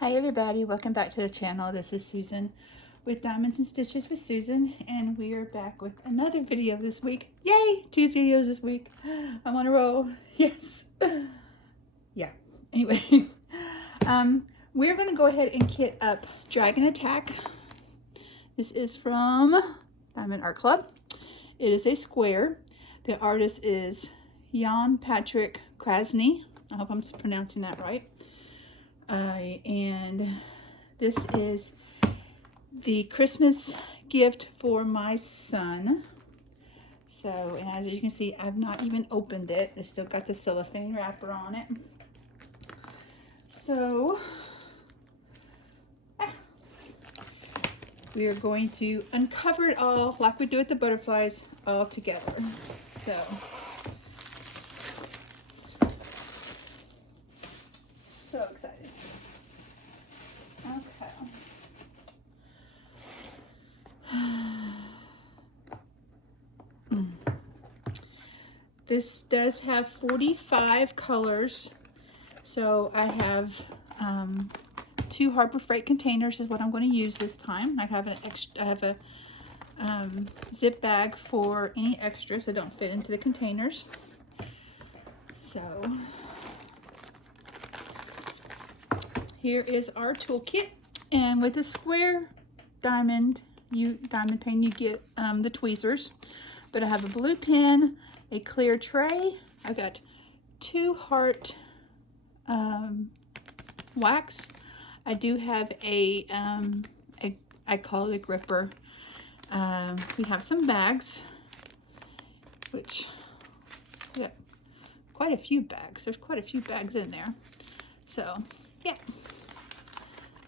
Hi everybody, welcome back to the channel. This is Susan with Diamonds and Stitches with Susan, and we are back with another video this week. Yay! 2 videos this week. I'm on a roll. Yes. Yeah. Anyway, we're going to go ahead and kit up Dragon Attack. This is from Diamond Art Club. It is a square. The artist is Jan Patrick Krasny. I hope I'm pronouncing that right. And this is the Christmas gift for my son. So, and as you can see, I've not even opened it. It's still got the cellophane wrapper on it. So, we are going to uncover it all like we do with the butterflies all together. So, so excited. Okay. This does have 45 colors. So I have 2 Harbor Freight containers is what I'm going to use this time. I have a zip bag for any extras that don't fit into the containers. So here is our toolkit, and with a square diamond pen you get the tweezers, but I have a blue pen, a clear tray, I got 2 heart wax. I do have I call it a gripper. We have some bags, which we got quite a few bags. There's quite a few bags in there. So yeah,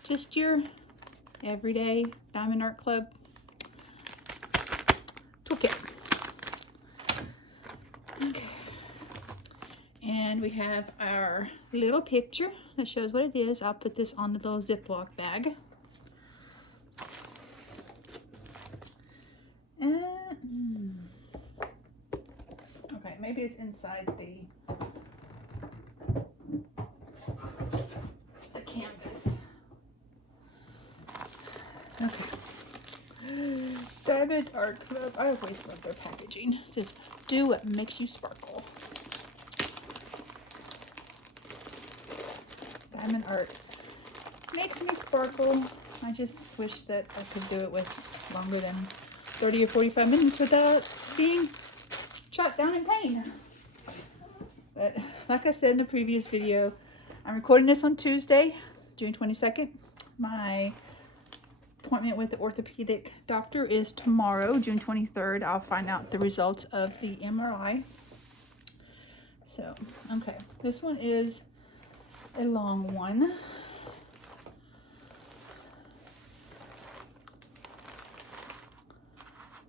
just your everyday Diamond Art Club toolkit. Okay. And we have our little picture that shows what it is. I'll put this on the little Ziploc bag. Okay, maybe it's inside the canvas. Okay. Diamond Art Club. I always love their packaging. It says, "Do what makes you sparkle." Diamond art makes me sparkle. I just wish that I could do it with longer than 30 or 45 minutes without being shot down in pain. But like I said in the previous video, I'm recording this on Tuesday, June 22nd. My appointment with the orthopedic doctor is tomorrow, June 23rd. I'll find out the results of the MRI. So, okay, this one is a long one.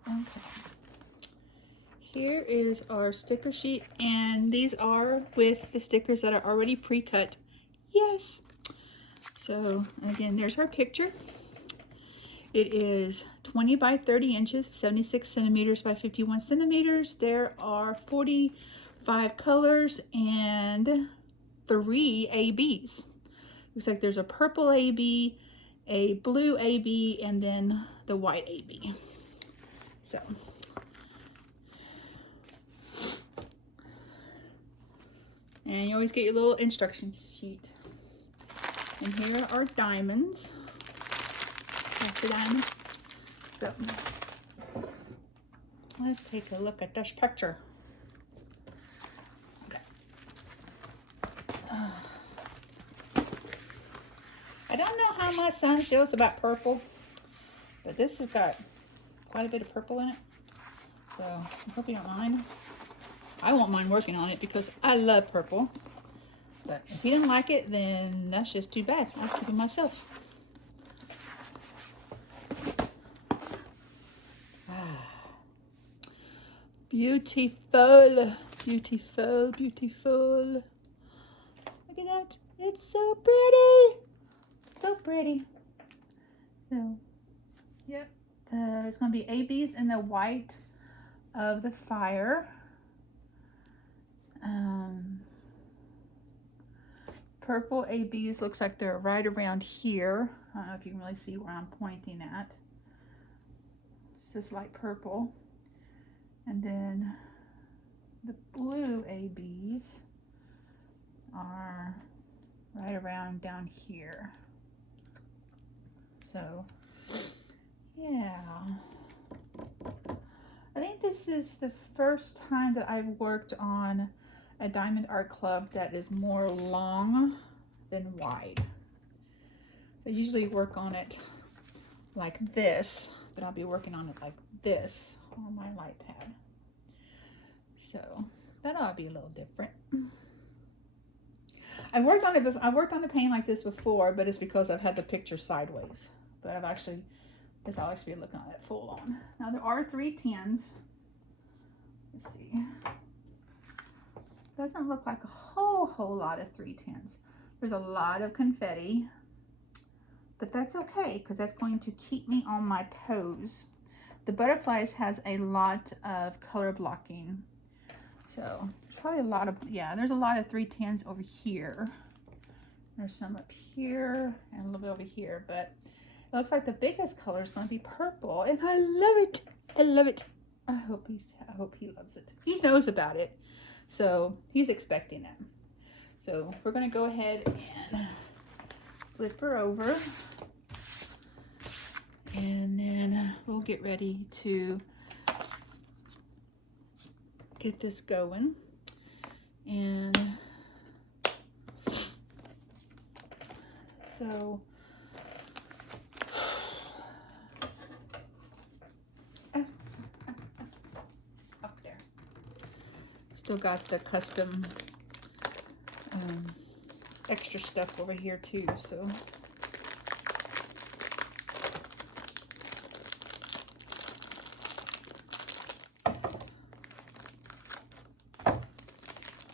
Okay. Here is our sticker sheet, and these are with the stickers that are already pre-cut. Yes. So again, there's our picture. It is 20 by 30 inches, 76 centimeters by 51 centimeters. There are 45 colors and 3 ABs. Looks like there's a purple AB, a blue AB, and then the white AB. So, and you always get your little instruction sheet. And here are our diamonds. That's the diamond. So, let's take a look at this picture. Okay. I don't know how my son feels about purple, but this has got quite a bit of purple in it. So, I hope you don't mind. I won't mind working on it because I love purple. But if he didn't like it, then that's just too bad. I'll keep it myself. Beautiful, beautiful, beautiful. Look at that. It's so pretty. So pretty. So, yep. There's going to be ABs in the white of the fire. purple ABs, looks like they're right around here. I don't know if you can really see where I'm pointing at. It's this light purple. And then the blue ABs are right around down here. So, yeah. I think this is the first time that I've worked on a Diamond Art Club that is more long than wide. I usually work on it like this, but I'll be working on it like this on my light pad. So that ought to be a little different. I've worked on the paint like this before, but it's because I've had the picture sideways. But I'll actually be looking at it full on. Now there are 3 tins. Let's see. Doesn't look like a whole lot of 3 tins. There's a lot of confetti, but that's okay because that's going to keep me on my toes. The butterflies has a lot of color blocking. So probably a lot of, yeah, there's a lot of 3 tins over here. There's some up here and a little bit over here, but it looks like the biggest color is going to be purple, and I love it. I love it. I hope he loves it. He knows about it, so he's expecting it. So we're going to go ahead and flip her over, and then we'll get ready to get this going. And so up there. Still got the custom extra stuff over here too, so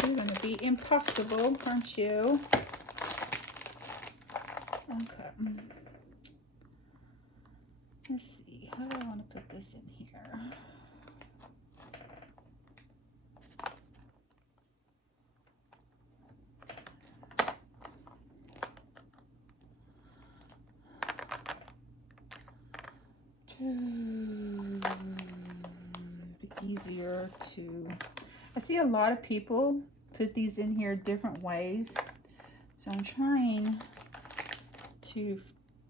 you're gonna be impossible, aren't you? Okay. Let's see, how do I want to put this in here? Be easier to, I see a lot of people put these in here different ways, so I'm trying to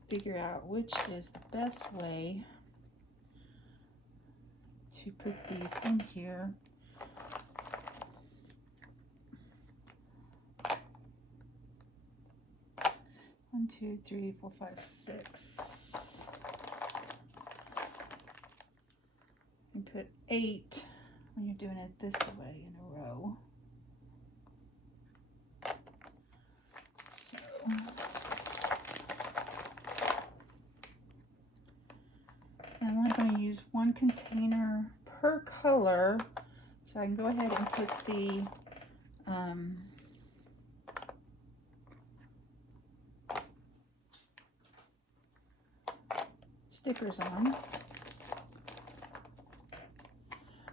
figure out which is the best way to put these in here. One, two, three, four, five, six. And put 8 when you're doing it this way in a row. So I'm only going to use 1 container per color, so I can go ahead and put the stickers on.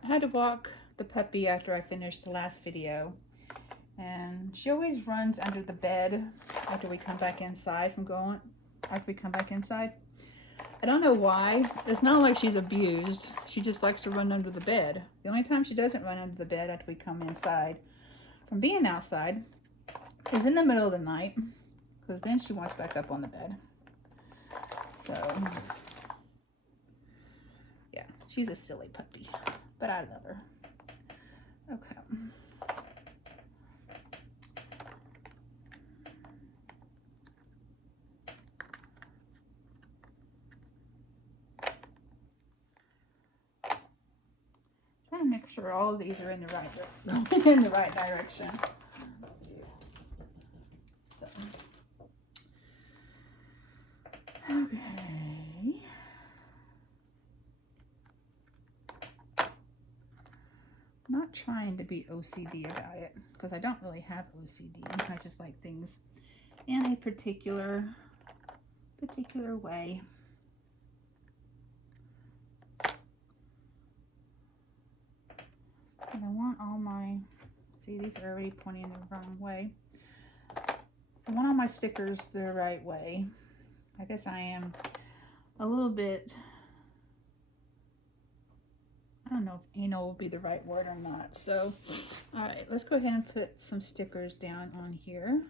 I had to walk the puppy after I finished the last video, and she always runs under the bed after we come back inside I don't know why. It's not like she's abused. She just likes to run under the bed. The only time she doesn't run under the bed after we come inside from being outside is in the middle of the night, because then she wants back up on the bed. So yeah, she's a silly puppy, but I love her. Okay. Trying to make sure all of these are in the right direction. So. Okay. Not trying to be OCD about it, because I don't really have OCD. I just like things in a particular way. And I want all my, see, these are already pointing the wrong way. I want all my stickers the right way. I guess I am a little bit, I don't know if anal will be the right word or not. So, all right, let's go ahead and put some stickers down on here.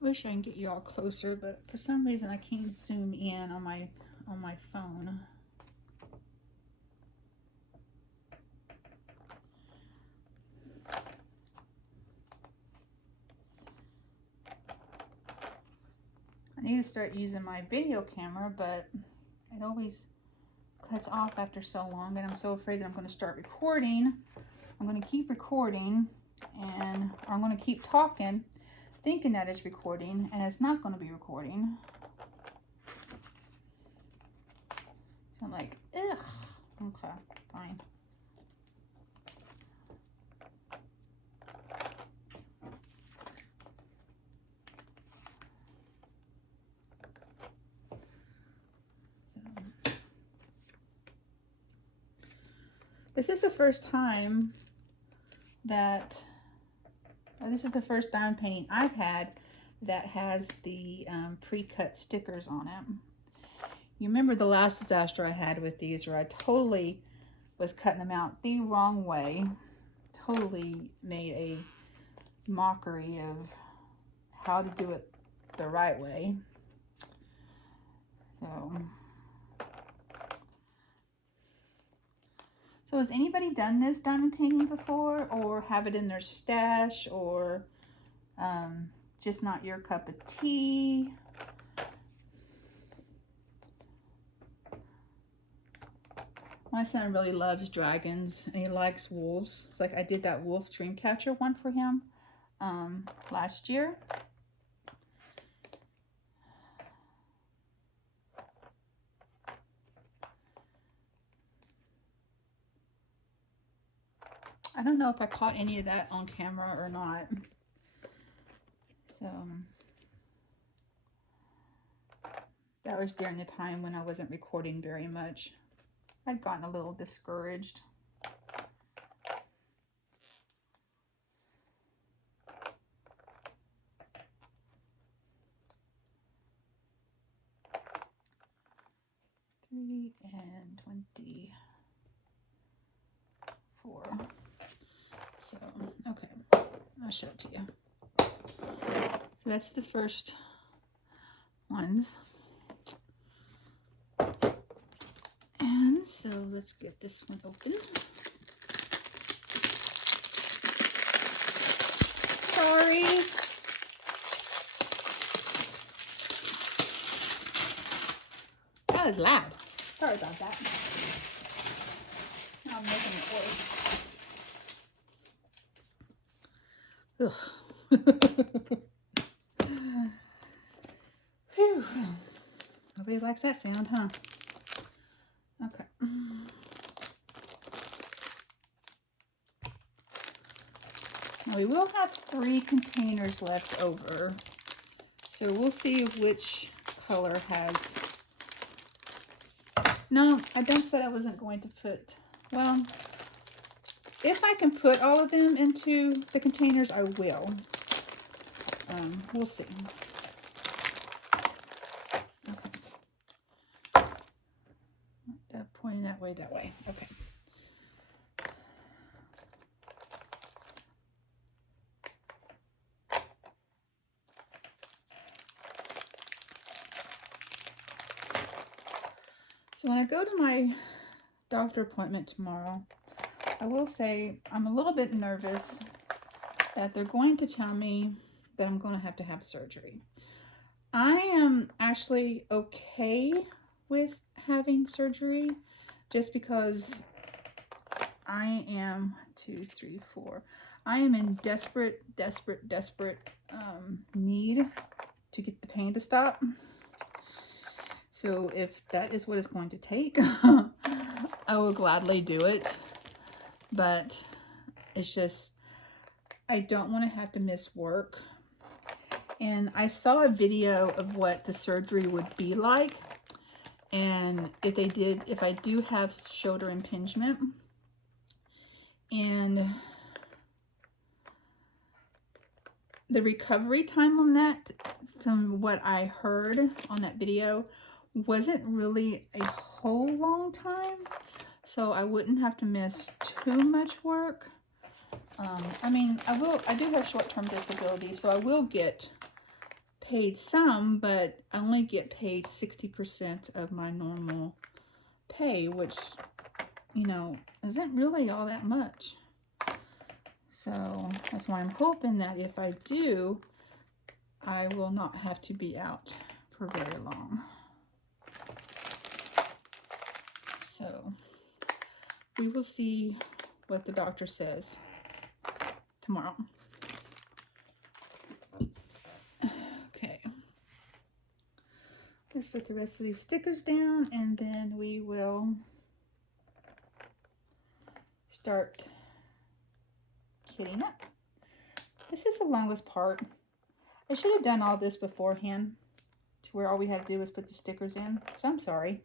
Wish I can get you all closer, but for some reason I can't zoom in on my phone. I need to start using my video camera, but it always cuts off after so long, and I'm so afraid that I'm going to start recording. I'm going to keep recording, and I'm going to keep talking, thinking that it's recording, and it's not going to be recording. So I'm like, ugh. Okay, fine. This is the first time that, this is the first diamond painting I've had that has the pre-cut stickers on it. You remember the last disaster I had with these where I totally was cutting them out the wrong way. Totally made a mockery of how to do it the right way. So has anybody done this diamond painting before, or have it in their stash, or just not your cup of tea? My son really loves dragons, and he likes wolves. It's like I did that wolf dream catcher one for him last year. I don't know if I caught any of that on camera or not. So that was during the time when I wasn't recording very much. I'd gotten a little discouraged. $3 and $24. So, okay, I'll show it to you. So that's the first ones. And so let's get this one open. Sorry. That was loud. Sorry about that. Now I'm making it worse. Ugh. Whew. Nobody likes that sound, huh? Okay. Now we will have 3 containers left over. So we'll see which color has... No, I done said I wasn't going to put... Well, if I can put all of them into the containers, I will. We'll see. Okay. Pointing that way, Okay. So when I go to my doctor appointment tomorrow, I will say I'm a little bit nervous that they're going to tell me that I'm going to have surgery. I am actually okay with having surgery just because I am 2, 3, 4. I am in desperate need to get the pain to stop. So if that is what it's going to take, I will gladly do it. But it's just, I don't want to have to miss work. And I saw a video of what the surgery would be like. And if I do have shoulder impingement, and the recovery time on that, from what I heard on that video, wasn't really a whole long time, so I wouldn't have to miss too much work. I mean, I do have short-term disability, so I will get paid some, but I only get paid 60% of my normal pay, which, you know, isn't really all that much. So that's why I'm hoping that if I do, I will not have to be out for very long. So we will see what the doctor says tomorrow. Okay. Let's put the rest of these stickers down, and then we will start kitting up. This is the longest part. I should have done all this beforehand, to where all we had to do was put the stickers in, so I'm sorry.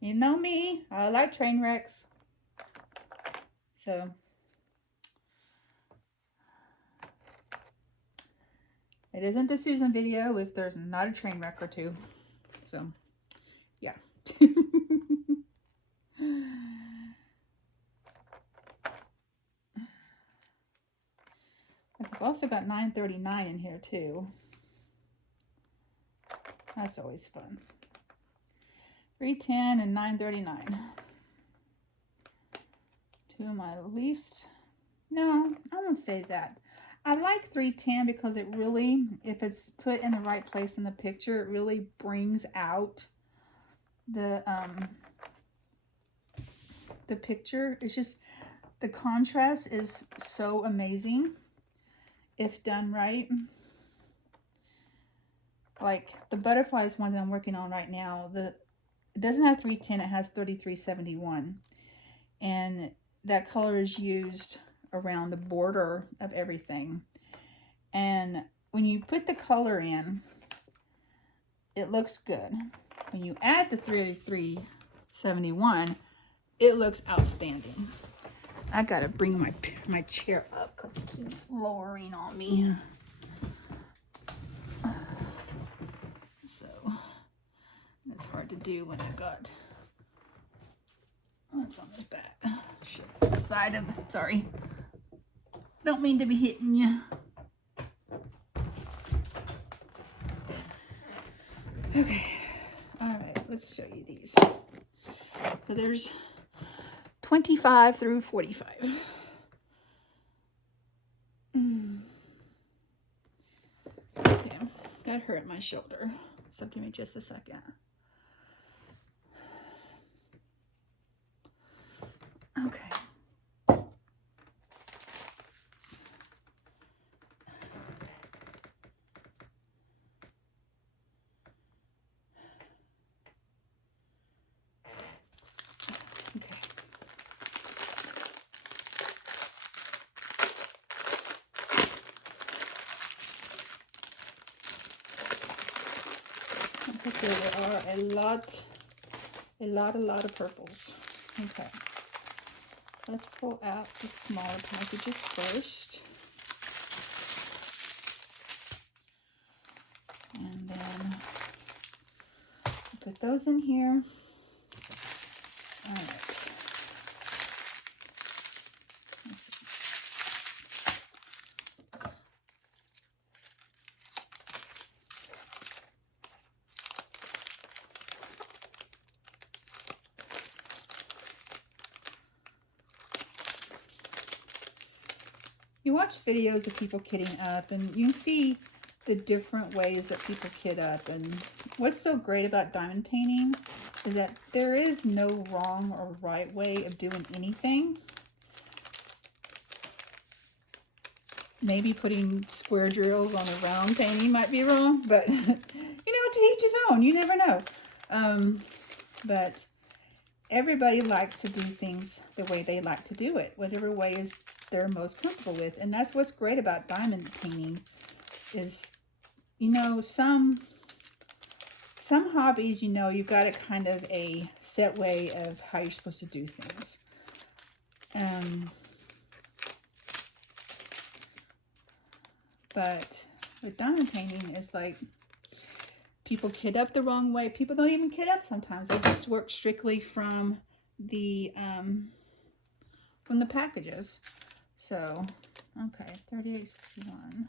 You know me, I like train wrecks. So it isn't a Susan video if there's not a train wreck or two. So yeah. I've also got 939 in here too. That's always fun. 310 and 939. Two of my least. No, I won't say that. I like 310 because it really, if it's put in the right place in the picture, it really brings out the picture. It's just, the contrast is so amazing if done right. Like the butterflies one that I'm working on right now, it doesn't have 310, it has 3371, and that color is used around the border of everything. And when you put the color in, it looks good. When you add the 3371, it looks outstanding. I gotta bring my chair up because it keeps lowering on me. So it's hard to do when I've got what's on this back. Side of, sorry. Don't mean to be hitting you. Okay. All right, let's show you these. So there's 25 through 45. Okay, that hurt my shoulder. So give me just a second. Okay. Okay, there are a lot of purples. Okay. Let's pull out the smaller packages first. And then put those in here. All right. Let's see. You watch videos of people kitting up, and you see the different ways that people kit up. And what's so great about diamond painting is that there is no wrong or right way of doing anything. Maybe putting square drills on a round painting might be wrong, but you know, to each his own. You never know. But everybody likes to do things the way they like to do it, whatever way is they're most comfortable with. And that's what's great about diamond painting is, you know, some some hobbies, you know, you've got a kind of a set way of how you're supposed to do things. But with diamond painting, it's like people kit up the wrong way. People don't even kit up sometimes. They just work strictly from the packages. So, okay, 38.61.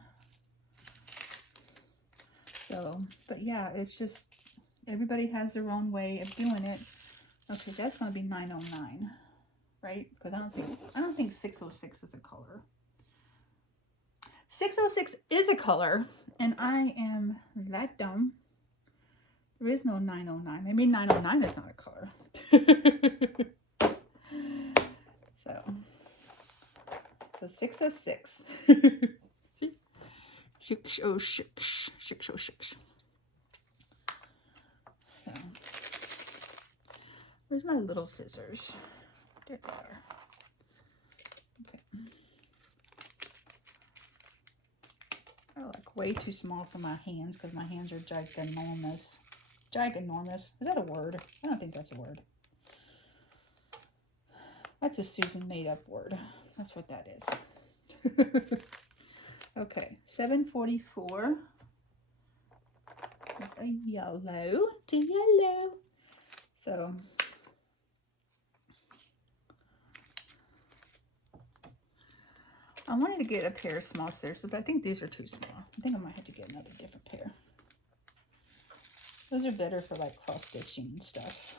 So, but yeah, it's just everybody has their own way of doing it. Okay, that's gonna be 909, right? Because I don't think 606 is a color. 606 is a color, and I am that dumb. There is no 909. Maybe 909 is not a color. So 606. 606. 606. So, where's my little scissors? There they are. Okay. They're like way too small for my hands because my hands are giganormous. Giganormous. Is that a word? I don't think that's a word. That's a Susan made up word. That's what that is. Okay, 744. It's a yellow. It's a yellow. So I wanted to get a pair of small scissors, but I think these are too small. I think I might have to get another different pair. Those are better for like cross stitching and stuff.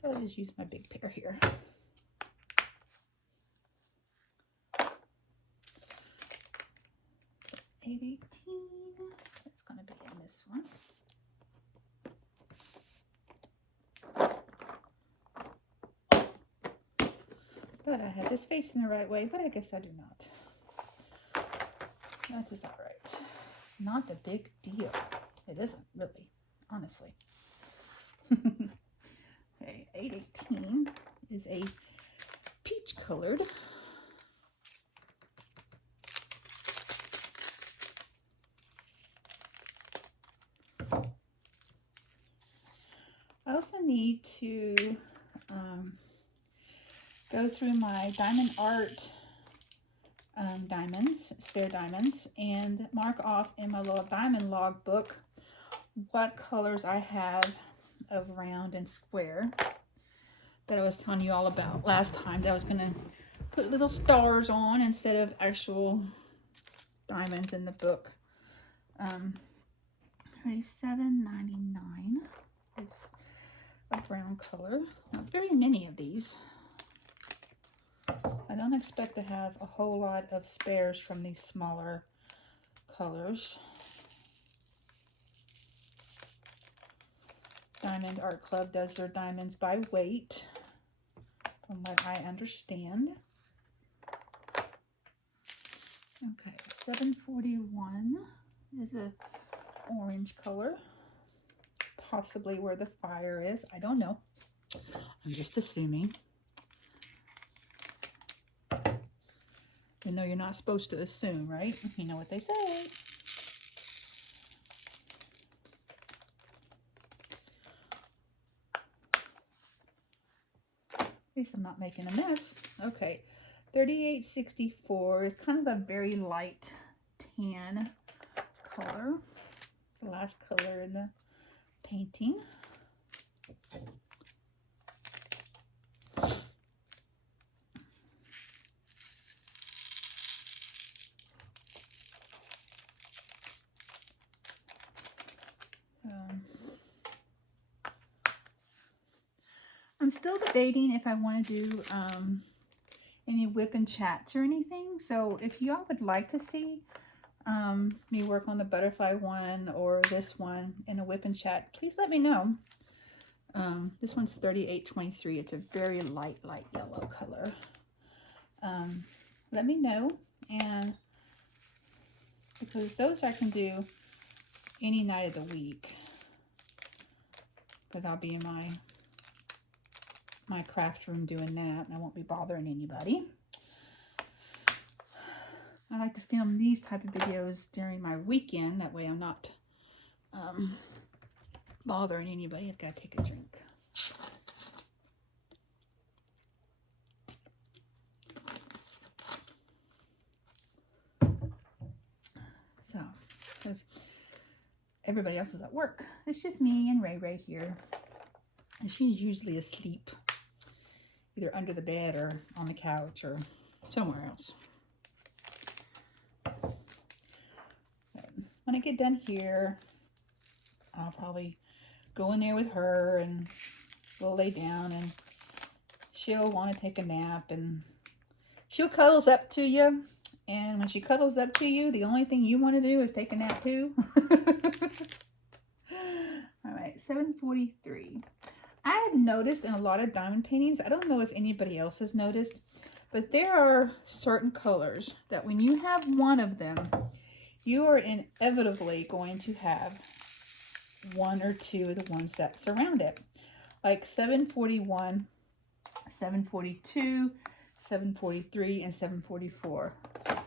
So I'll just use my big pair here. 818. That's going to be in this one. Thought I had this facing the right way, but I guess I do not. That is all right. It's not a big deal. It isn't really, honestly. Okay, 818 is a peach colored. I also need to go through my diamond art diamonds, spare diamonds, and mark off in my little diamond log book what colors I have of round and square that I was telling you all about last time, that I was going to put little stars on instead of actual diamonds in the book. $37.99 is a brown color. Not very many of these. I don't expect to have a whole lot of spares from these smaller colors. Diamond Art Club does their diamonds by weight, from what I understand. Okay, 741 is a orange color. Possibly where the fire is. I don't know. I'm just assuming. Even though you're not supposed to assume, right? You know what they say. At least I'm not making a mess. Okay, 3864 is kind of a very light tan color. It's the last color in the painting. I'm still debating if I want to do any whip and chats or anything. So if y'all would like to see me work on the butterfly one or this one in a whip and chat, please let me know. This one's 3823. It's a very light yellow color. Let me know, and because those I can do any night of the week, because I'll be in my craft room doing that, and I won't be bothering anybody. I like to film these type of videos during my weekend. That way I'm not bothering anybody. I've got to take a drink. So, because everybody else is at work. It's just me and Ray Ray here. And she's usually asleep, either under the bed or on the couch or somewhere else. But when I get done here, I'll probably go in there with her and we'll lay down and she'll want to take a nap and she'll cuddles up to you. And when she cuddles up to you, the only thing you want to do is take a nap too. All right, 7:43. I have noticed in a lot of diamond paintings, I don't know if anybody else has noticed, but there are certain colors that when you have one of them, you are inevitably going to have one or two of the ones that surround it. Like 741, 742, 743, and 744.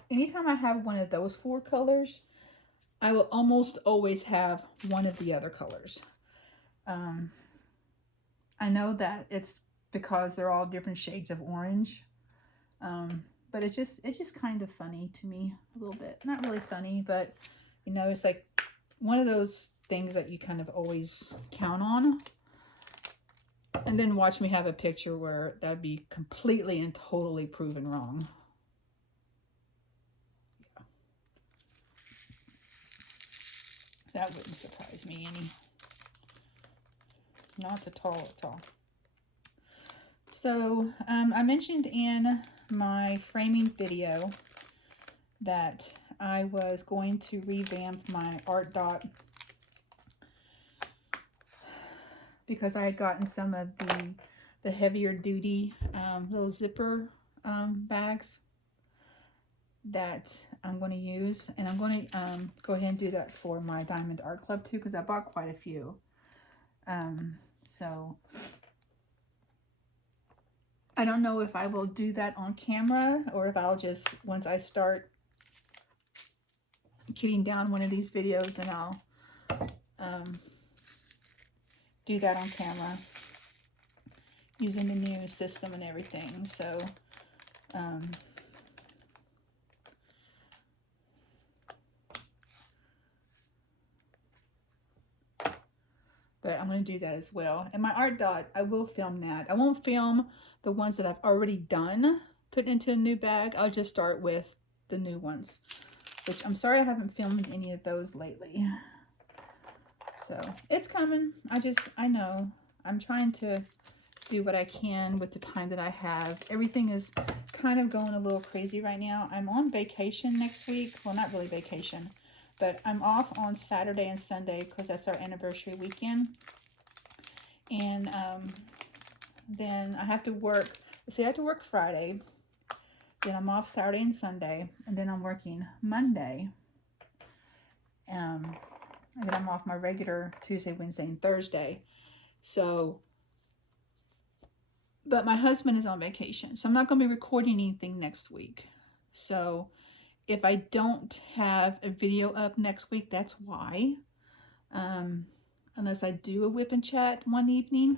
Anytime I have one of those four colors, I will almost always have one of the other colors. I know that it's because they're all different shades of orange, but it's just kind of funny to me a little bit. Not really funny, but you know, it's like one of those things that you kind of always count on. And then watch me have a picture where that'd be completely and totally proven wrong. Yeah. That wouldn't surprise me any. Not at all. So I mentioned in my framing video that I was going to revamp my art dot because I had gotten some of the heavier duty little zipper bags that I'm going to use, and I'm going to go ahead and do that for my Diamond Art Club too, because I bought quite a few. So I don't know if I will do that on camera or if I'll just, once I start getting down one of these videos, and I'll do that on camera using the new system and everything. So but I'm going to do that as well. And my art dot, I will film that. I won't film the ones that I've already done, put into a new bag. I'll just start with the new ones, which I'm sorry I haven't filmed any of those lately. So it's coming. I know. I'm trying to do what I can with the time that I have. Everything is kind of going a little crazy right now. I'm on vacation next week. Well, not really vacation, but I'm off on Saturday and Sunday because that's our anniversary weekend. And then I have to work. See, I have to work Friday. Then I'm off Saturday and Sunday. And then I'm working Monday. And then I'm off my regular Tuesday, Wednesday, and Thursday. So, but my husband is on vacation. So I'm not going to be recording anything next week. So if I don't have a video up next week, that's why. Unless I do a whip and chat one evening,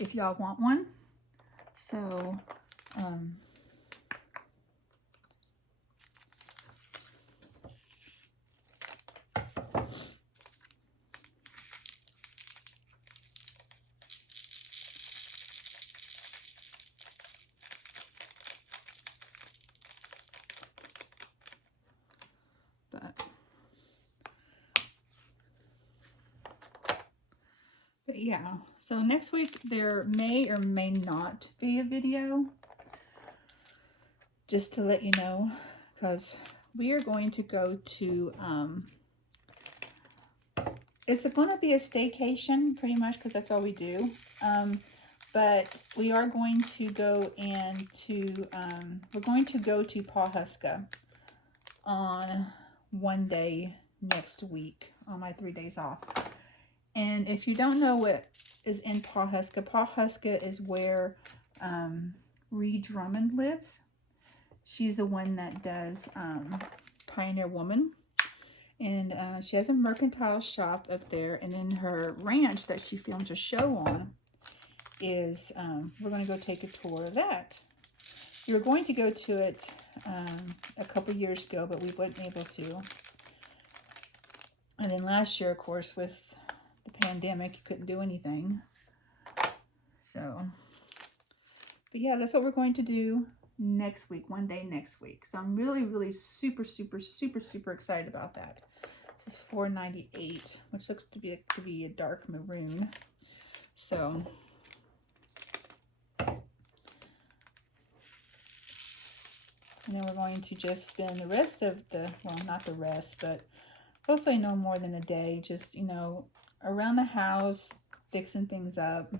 if y'all want one. So, but yeah, so next week there may or may not be a video, just to let you know, because we are going to go to, it's going to be a staycation pretty much, because that's all we do, but we are going to go into, we're going to go to Pawhuska on one day next week on my 3 days off. And if you don't know what is in Pawhuska, Pawhuska is where Ree Drummond lives. She's the one that does Pioneer Woman. And she has a mercantile shop up there. And then her ranch that she films a show on is, we're going to go take a tour of that. We were going to go to it a couple years ago, but we weren't able to. And then last year, of course, with the pandemic, you couldn't do anything. So, but yeah, that's what we're going to do next week, one day next week. So I'm really, really super excited about that. This is $4.98, which looks to be a dark maroon. So, and then we're going to just spend the rest of the, well, not the rest, but hopefully no more than a day, just, you know, around the house, fixing things up.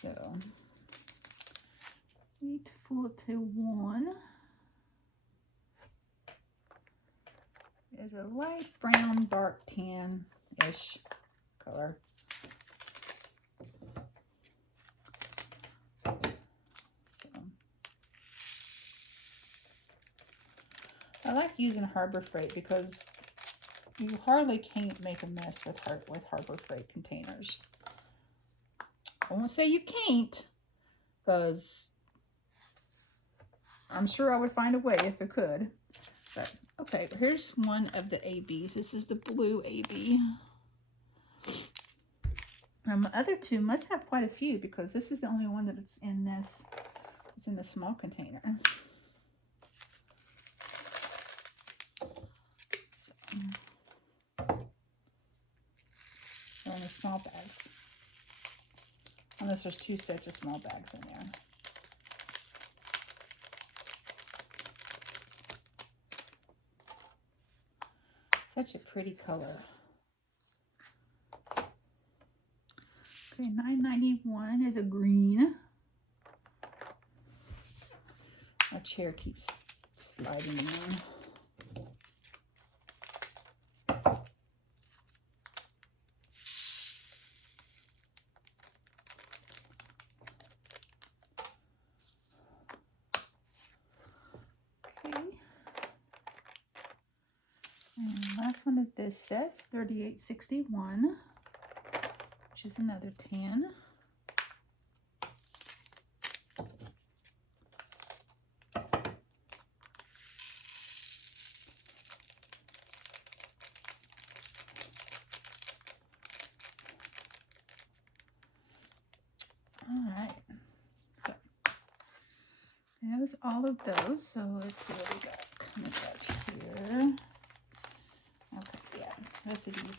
So, 8-4-1 is a light brown, dark tan-ish color. I like using Harbor Freight because you hardly can't make a mess with Harbor Freight containers. I won't say you can't, because I'm sure I would find a way if I could. But okay, here's one of the ABs. This is the blue AB. And my other two must have quite a few because this is the only one that it's in this. It's in the small container. Or in the small bags. Unless there's two sets of small bags in there. Such a pretty color. Okay, $9.91 is a green. My chair keeps sliding down. Last one of this set is $38.61, which is another tan. All right, so that was all of those. So let's see what we got coming up here. Okay, yeah, the rest of these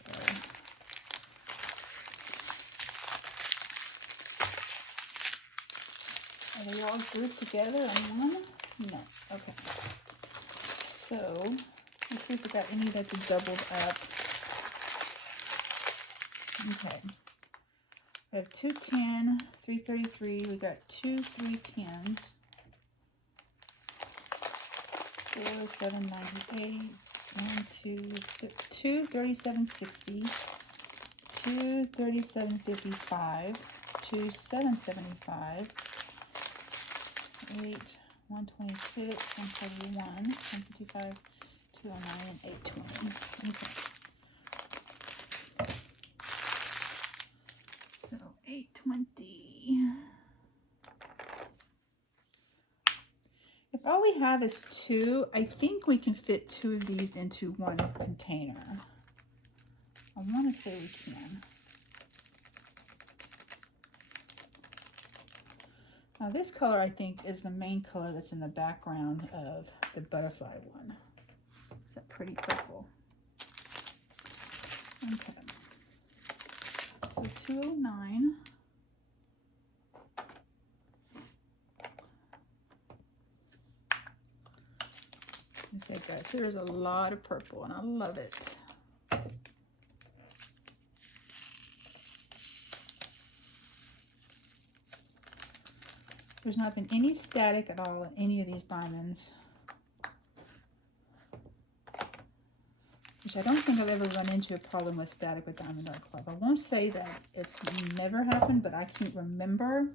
are they all grouped together in one? No. Okay. So let's see if we got any that's doubled up. Okay. We have 210, 333. We got 2 310s. 4, 7, 98. 1, 2, 37.60, 2, 37.55, 2, 7.75, 8, 126, 141, 155, 209, and 820. Okay. So 820. If all we have is 2, I think we can fit 2 of these into one container. I want to say we can. Now this color, I think, is the main color that's in the background of the butterfly one. It's that pretty purple. Okay. So 209. I said, guys, there's a lot of purple, and I love it. There's not been any static at all in any of these diamonds, which I don't think I've ever run into a problem with static with Diamond Art Club. I won't say that it's never happened, but I can't remember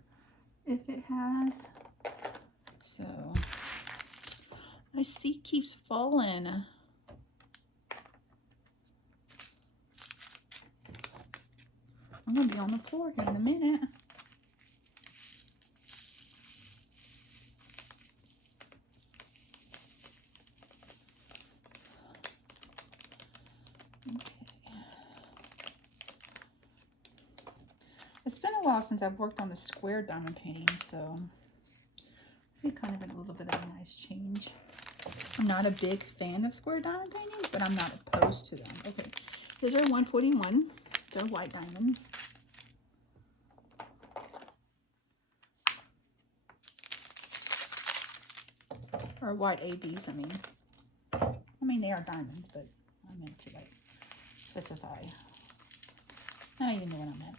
if it has. So my seat keeps falling. I'm gonna be on the floor here in a minute. It's been a while since I've worked on a square diamond painting, so it's been kind of a little bit of a nice change. I'm not a big fan of square diamond paintings, but I'm not opposed to them. Okay, those are 141. They're white diamonds. Or white ABs, I mean they are diamonds, but I meant to like specify. Oh, you know what I meant.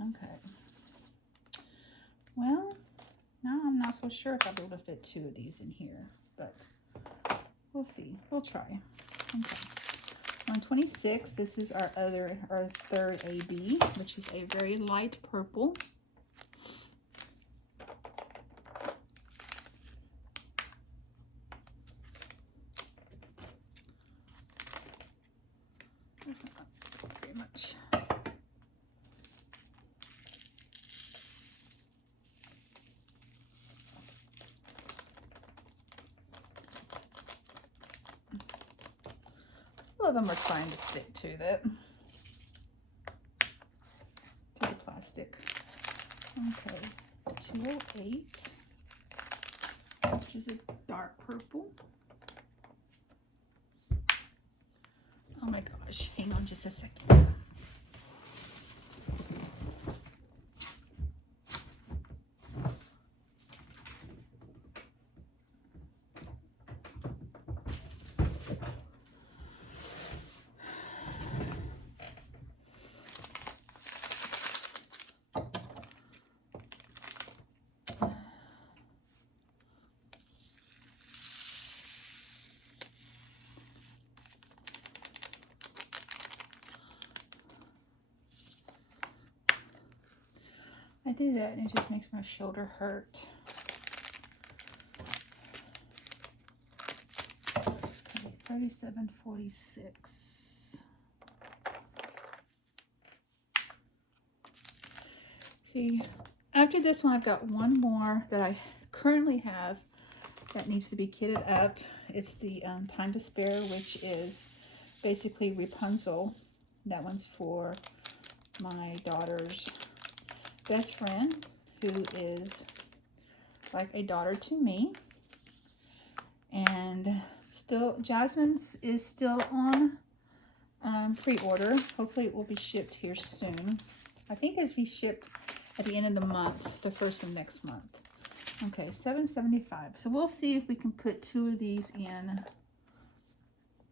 Okay. Well, now I'm not so sure if I'll be able to fit 2 of these in here, but we'll see. We'll try. Okay. 126. This is our third AB, which is a very light purple. That's not very much. All of them are trying to stick to the plastic. Okay, 208, which is a dark purple. Oh my gosh, hang on just a second. I do that and it just makes my shoulder hurt. Okay, 3746. See, after this one, I've got one more that I currently have that needs to be kitted up. It's the Time to Spare, which is basically Rapunzel. That one's for my daughter's best friend, who is like a daughter to me. And still, Jasmine's is still on pre-order. Hopefully it will be shipped here soon. I think it's be shipped at the end of the month, the first of next month. Okay, $7.75. So we'll see if we can put 2 of these in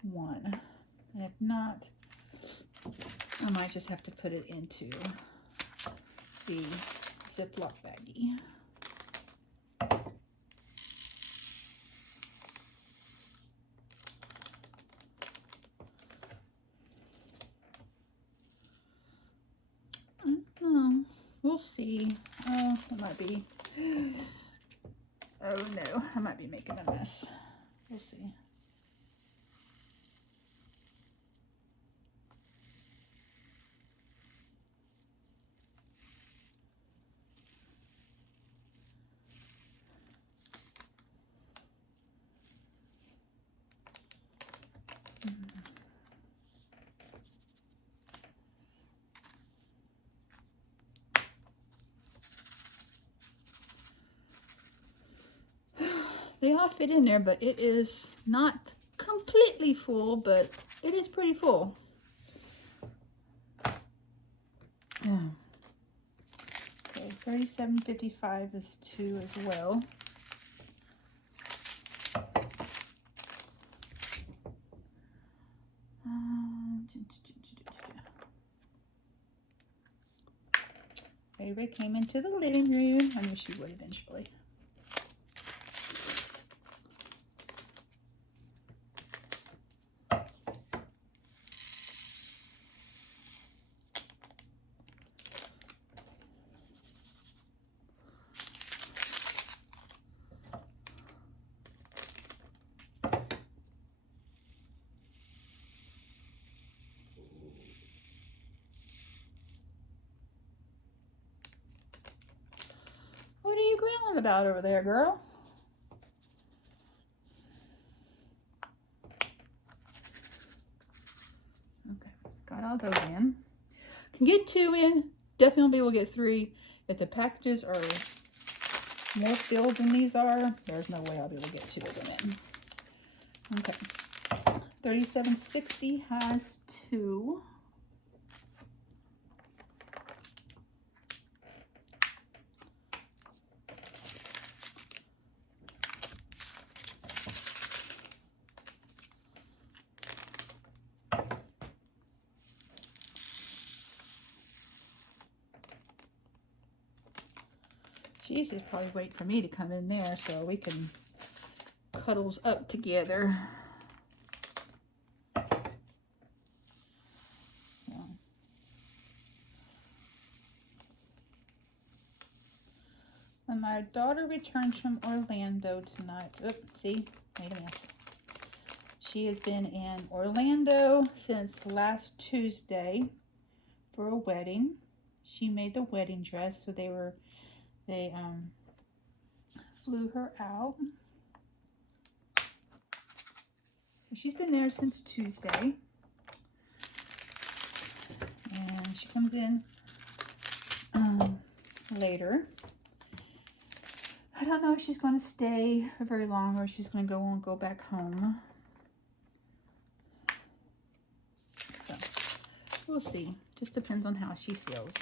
one. And if not, I might just have to put it into the Ziploc baggie. We'll see. Oh, it might be. Oh no, I might be making a mess. We'll see. They all fit in there, but it is not completely full, but it is pretty full. Yeah. Okay, $37.55 is 2 as well. Baby came into the living room. I knew she would eventually. about over there, girl? Okay, got all those in. Can get 2 in. Definitely will get 3. If the packages are more filled than these are, there's no way I'll be able to get 2 of them in. Okay. 3760 has 2. She's just probably waiting for me to come in there so we can cuddles up together. When my daughter returns from Orlando tonight. Oops, see, made a mess. She has been in Orlando since last Tuesday for a wedding. She made the wedding dress, so they flew her out. So she's been there since Tuesday. And she comes in later. I don't know if she's going to stay for very long or if she's going to go back home. So we'll see. Just depends on how she feels.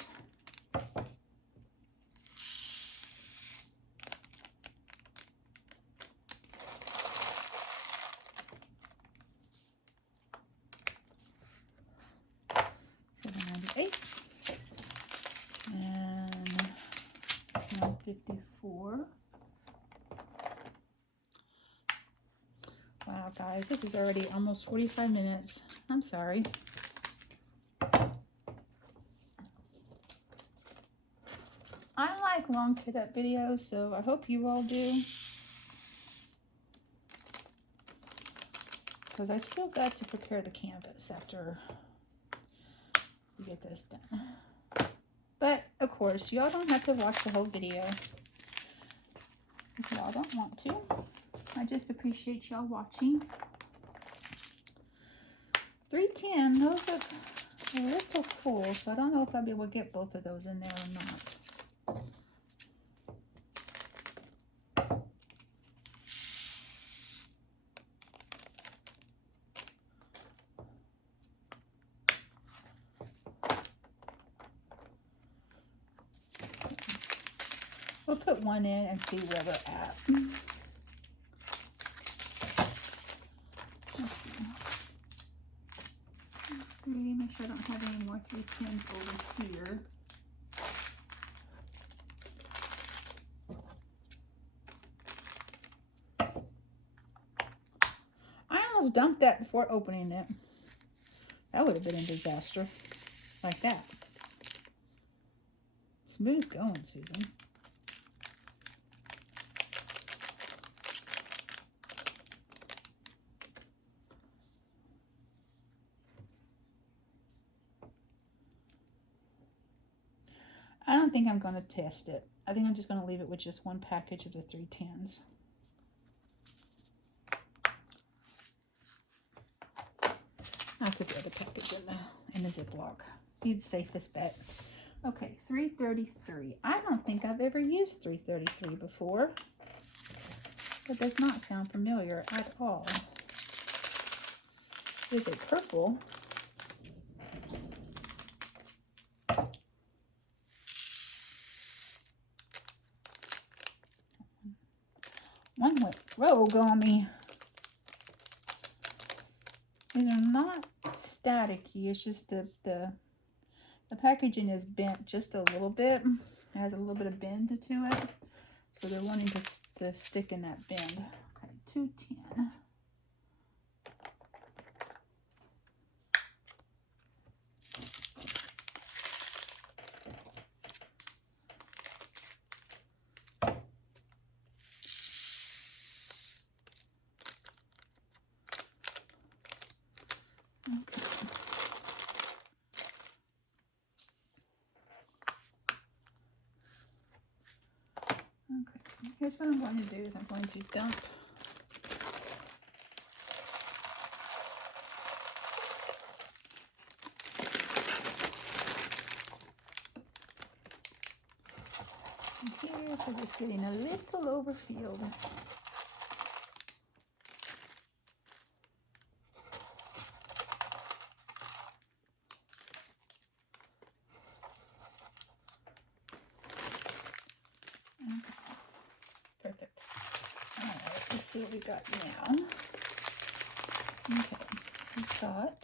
$7.98 and $1.54. Wow, guys, this is already almost 45 minutes. I'm sorry. I like long fit up videos, so I hope you all do. Because I still got to prepare the canvas after we get this done. But, of course, y'all don't have to watch the whole video if y'all don't want to. I just appreciate y'all watching. 310, those are a little full, so I don't know if I'll be able to get both of those in there or not. We'll put one in and see where they're at. Let's see. 3, make sure I don't have any more 310s over here. I almost dumped that before opening it. That would have been a disaster. Like that. Smooth going, Susan. I don't think I'm going to test it. I think I'm just going to leave it with just one package of the 310s. I'll put the other package in the Ziploc. Be the safest bet. Okay, 333. I don't think I've ever used 333 before. That does not sound familiar at all. Is it purple? One went rogue on me. These are not staticky. It's just the packaging is bent just a little bit. It has a little bit of bend to it. So they're wanting to stick in that bend. Okay, 210. Okay, here's what I'm going to do is I'm going to dump here because it's getting a little overfilled. Perfect. All right, let's see what we got now. Okay, we've got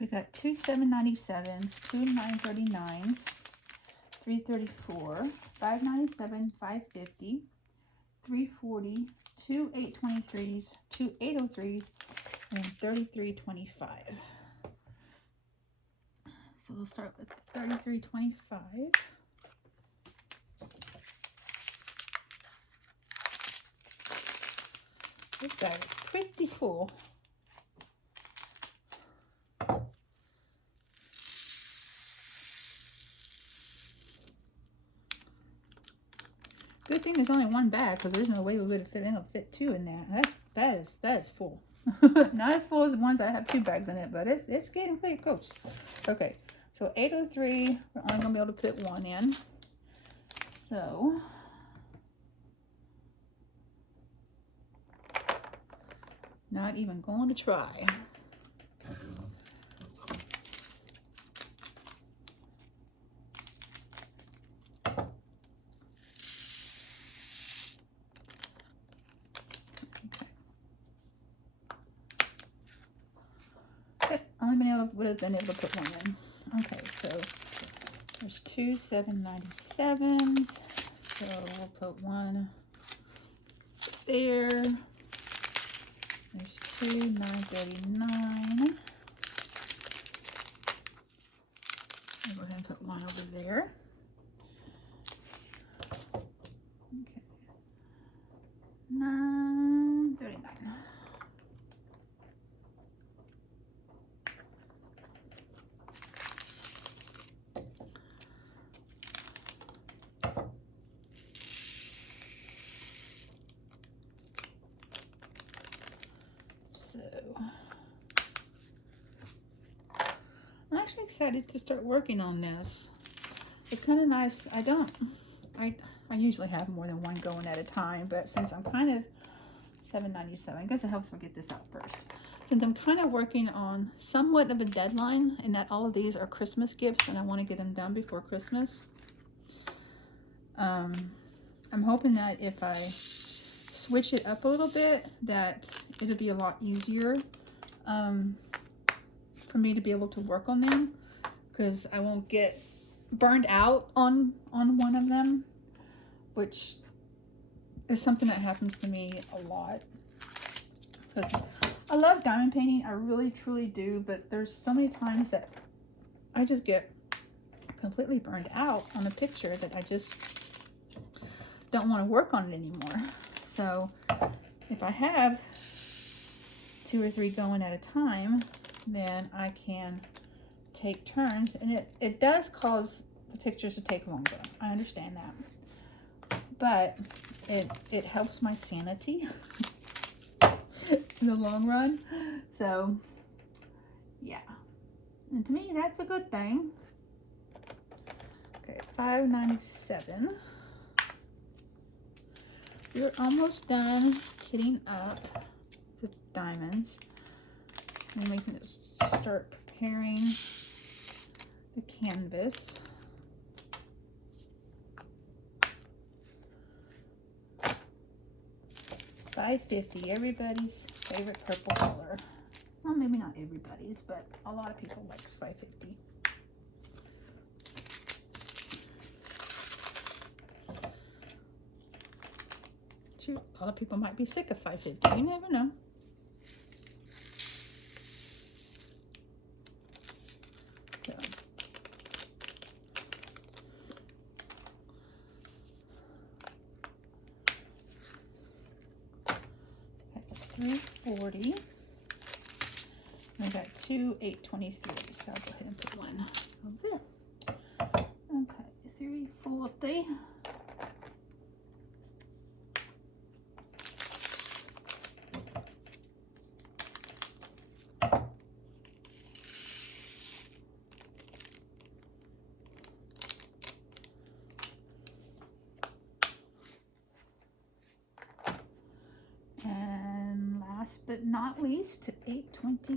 we got two 797s, two 939s, 334, 597, 550, 340, two 823s, two 803s, and 3325. So we'll start with 3325. This bag is pretty full. Good thing there's only one bag because there's no way we would have fit two in there. That is full. Not as full as the ones that have two bags in it, but it's getting pretty close. Okay, so 803, we're only gonna be able to put one in. So not even going to try. Would have been able to put one in. Okay, so there's two 797s, so we'll put one there. There's two 939. I'll go ahead and put one over there. Okay, 939. I'm actually excited to start working on this. It's kind of nice. I usually have more than one going at a time, but since I'm kind of 797, I guess it helps if I get this out first. Since I'm kind of working on somewhat of a deadline and that all of these are Christmas gifts and I want to get them done before Christmas, I'm hoping that if I switch it up a little bit, that it'll be a lot easier for me to be able to work on them, because I won't get burned out on one of them, which is something that happens to me a lot. Because I love diamond painting, I really truly do, but there's so many times that I just get completely burned out on a picture that I just don't want to work on it anymore. So if I have 2 or 3 going at a time, then I can take turns, and it does cause the pictures to take longer. I understand that, but it helps my sanity in the long run. So yeah, and to me that's a good thing. Okay, 597. We're almost done kitting up the diamonds, and we can just start preparing the canvas. $5.50, everybody's favorite purple color. Well, maybe not everybody's, but a lot of people likes $5.50. Shoot, a lot of people might be sick of $5.50. You never know. So, $3.40. We got 2, 8, 23. So I'll go ahead and put one over there. Okay, 340. And last but not least, 823.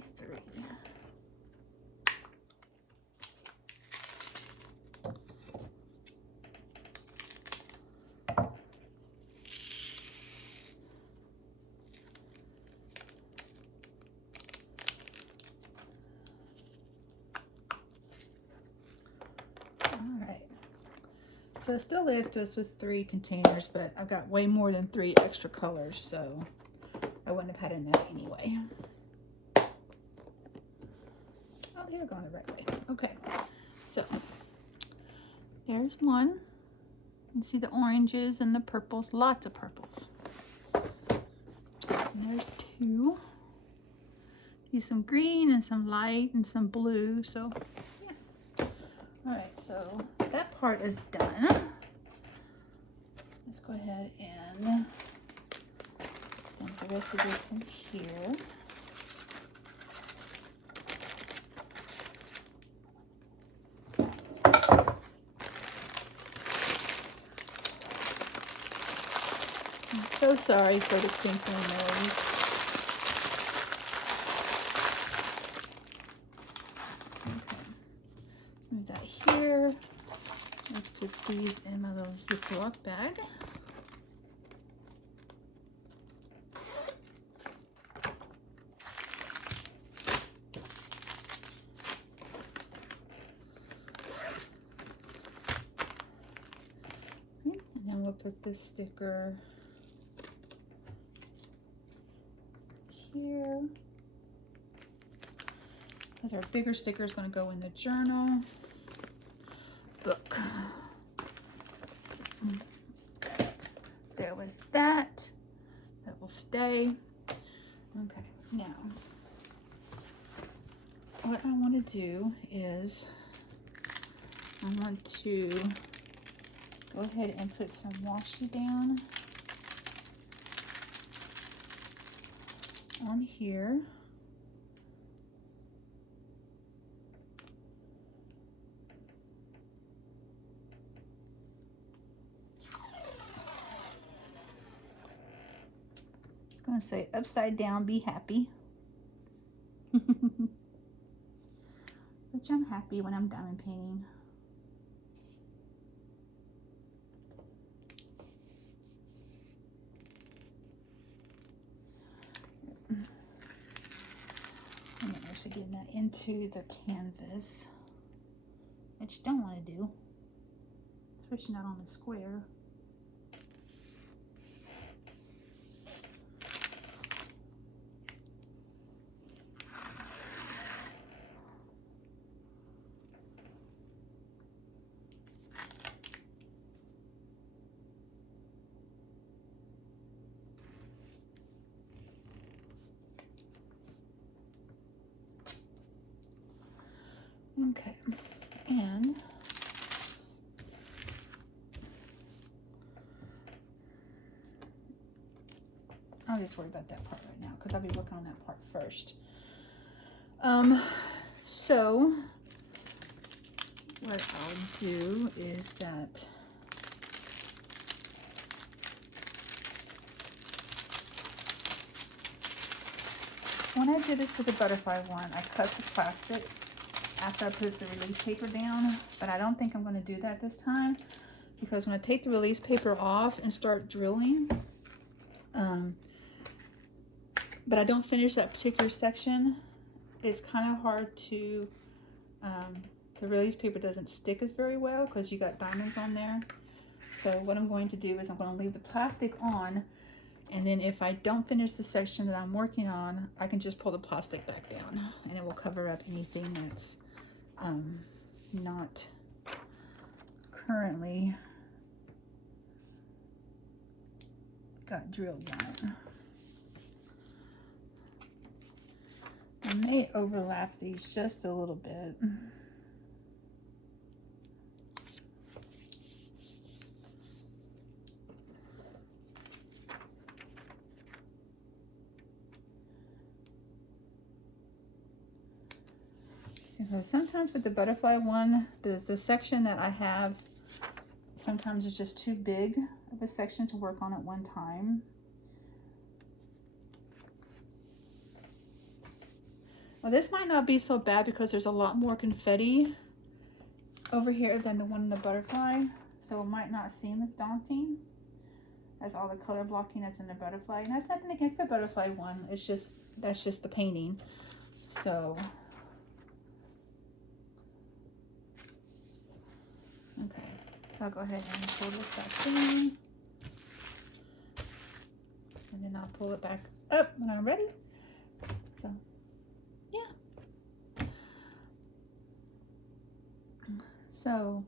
So it still left us with 3 containers, but I've got way more than 3 extra colors, so I wouldn't have had enough anyway. Oh, they're going the right way. Okay, so there's one. You see the oranges and the purples, lots of purples. And there's 2. See some green and some light and some blue, so yeah. All right, so that part is done. Let's go ahead and dump the rest of this in here. I'm so sorry for the crinkling noise. Move that here. Let's put these in my little Ziploc bag. And then we'll put this sticker here. Because our bigger sticker is going to go in the journal book. There was that. That will stay. Okay, now what I want to do is I want to go ahead and put some washi down on here. I'm going to say upside down, be happy. Which I'm happy when I'm diamond painting. And I'm actually getting that into the canvas, which you don't want to do, especially not on the square. Okay, and I'll just worry about that part right now because I'll be working on that part first. So what I'll do is that when I did this to the butterfly one, I cut the plastic after I put the release paper down, but I don't think I'm going to do that this time because when I take the release paper off and start drilling, but I don't finish that particular section, it's kind of hard to, the release paper doesn't stick as very well because you got diamonds on there. So what I'm going to do is I'm going to leave the plastic on, and then if I don't finish the section that I'm working on, I can just pull the plastic back down and it will cover up anything that's not currently got drilled on it. I may overlap these just a little bit. Because sometimes with the butterfly one, the section that I have, sometimes it's just too big of a section to work on at one time. Well, this might not be so bad because there's a lot more confetti over here than the one in the butterfly. So it might not seem as daunting as all the color blocking that's in the butterfly. And that's nothing against the butterfly one. It's just, that's just the painting. So, okay. So I'll go ahead and pull this back in. And then I'll pull it back up when I'm ready. So, yeah. So,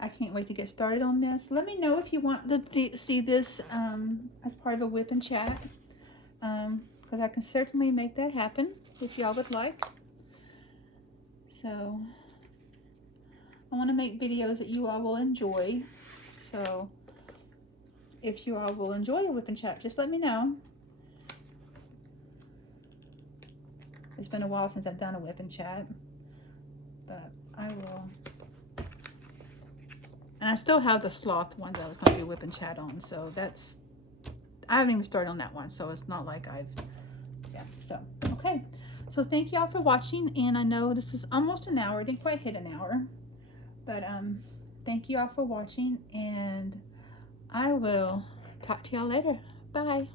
I can't wait to get started on this. Let me know if you want to see this as part of a whip and chat. Because I can certainly make that happen if y'all would like. So, I want to make videos that you all will enjoy. So, if you all will enjoy a whip and chat, just let me know. It's been a while since I've done a whip and chat, but I will. And I still have the sloth ones I was going to do whip and chat on, so that's, I haven't even started on that one, so it's not like I've, yeah, so, okay. So thank y'all for watching, and I know this is almost an hour, it didn't quite hit an hour, but thank you all for watching, and I will talk to y'all later. Bye.